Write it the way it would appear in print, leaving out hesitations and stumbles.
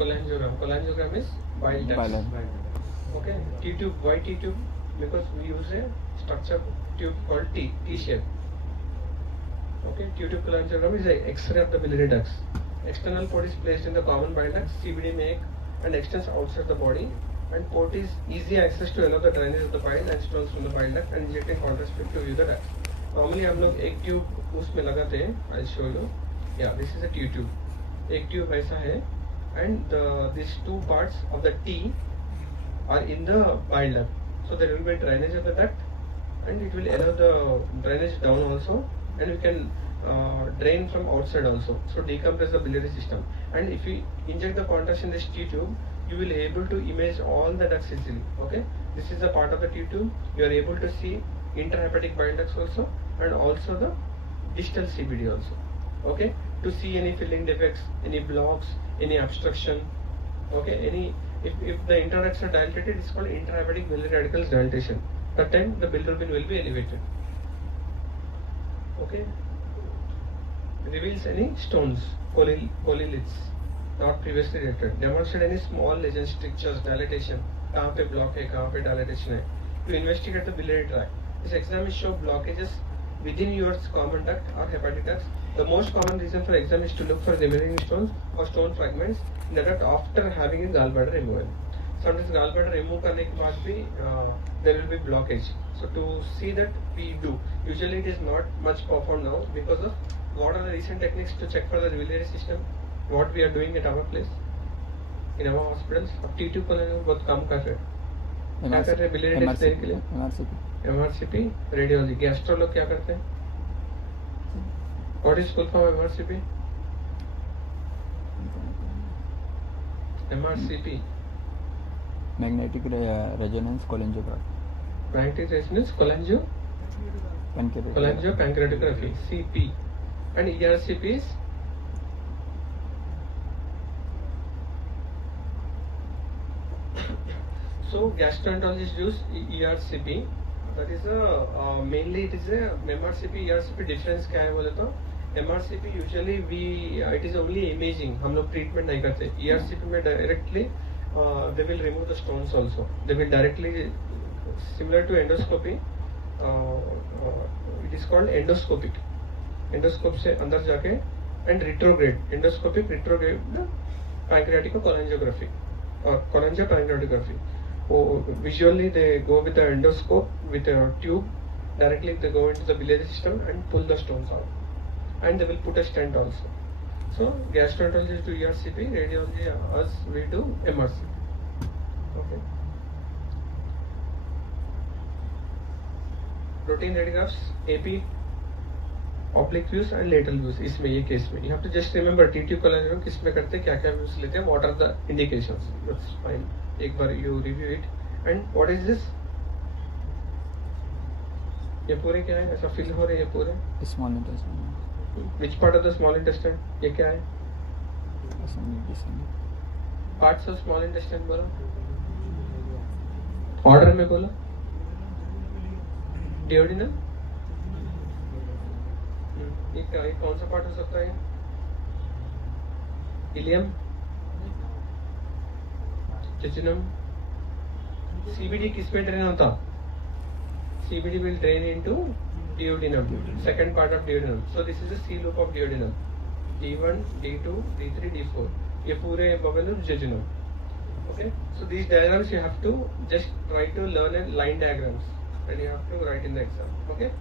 Cholangiogram. Cholangiogram is bile ducts. Okay. T-tube. Why T-tube? Because we use a structure tube called T shape. Okay. T-tube cholangiogram is an X-ray of the biliary ducts. External port is placed in the common bile duct. CBD make and extends outside the body. And port is easy access to allow the drainage of the bile and stones from the bile duct and injecting contrast fluid to view the ducts. Normally हम लोग एक tube उसमें लगाते हैं. I'll show you. Yeah, this is a tube. एक tube ऐसा है and these two parts of the T are in the bile duct. So there will be drainage of the duct and it will allow the drainage down also, and we can drain from outside also. So decompress the biliary system. And if you inject the contrast in this T tube, you will be able to image all the ducts easily. Okay, this is the part of the T tube. You are able to see intrahepatic bile ducts also, and also the distal CBD also. Okay, to see any filling defects, any blocks, any obstruction. Okay, if the intraducts are dilated, it's called intrahepatic biliary radicals dilatation. That time the bilirubin will be elevated. Okay, reveals any stones, coliliths not previously detected. Demonstrate any small lesions, strictures, dilatation. कहाँ पे block है, कहाँ पे dilatation है. To investigate the biliary tract. This exam is show blockages within your common duct or hepatic ducts. The most common reason for exam is to look for remaining stones or stone fragments in the duct after having a gallbladder removal. Sometimes gallbladder remove करने के बाद भी there will be blockage. So to see that we do. Usually it is not much performed now because of what are the recent techniques to check for the biliary system. What we are doing at our place in our hospitals. अब T2 को बहुत कम कर रहे हैं. क्या कर रहे हैं biliary test देने के लिए? MRCP, radiology. गैस्ट्रो लोग क्या करते हैं? What is full form MRCP? MRCP. Magnetic resonance cholangiogram. Magnetic resonance cholangiopancreatography. CP. And ERCP is so gastroenterologists use ERCP. That is mainly it is a MRCP ERCP difference क्या है बोले तो MRCP usually it is only imaging. हम लोग treatment नहीं करते. ERCP में directly they will remove the stones also. They will directly similar to endoscopy. It is called endoscopic. Endoscope से अंदर जाके and retrograde endoscopic retrograde pancreatic cholangiography or cholangiopancreatography. Visually they go with the endoscope with a tube, directly they go into the biliary system and pull the stones out, and they will put a stent also. So gastroenterologists do ERCP, radiology us we do MRCP. Okay. Routine radiographs, AP, oblique views and lateral views. इसमें ये case में you have to just remember T-tube cholangiogram किस में करते हैं, क्या-क्या views लेते हैं, what are the indications. That's fine. एक बार you review it. And what is this? ये पूरे क्या है? ऐसा feel हो रहे हैं ये पूरे? Small intestine. Which part of the small intestine? ये क्या है? Parts of small intestine बोला? Order में बोला? Duodenum? ये कौन सा पार्ट हो सकता है? Ilium, jejunum. CBD किस में ड्रेन होता? CBD will drain into duodenum, second part of duodenum. So this is the C loop of duodenum. D1, D2, D3, D4. ये पूरे bubble of jejunum. Okay. So these diagrams you have to just try to learn in line diagrams, and you have to write in the exam. Okay.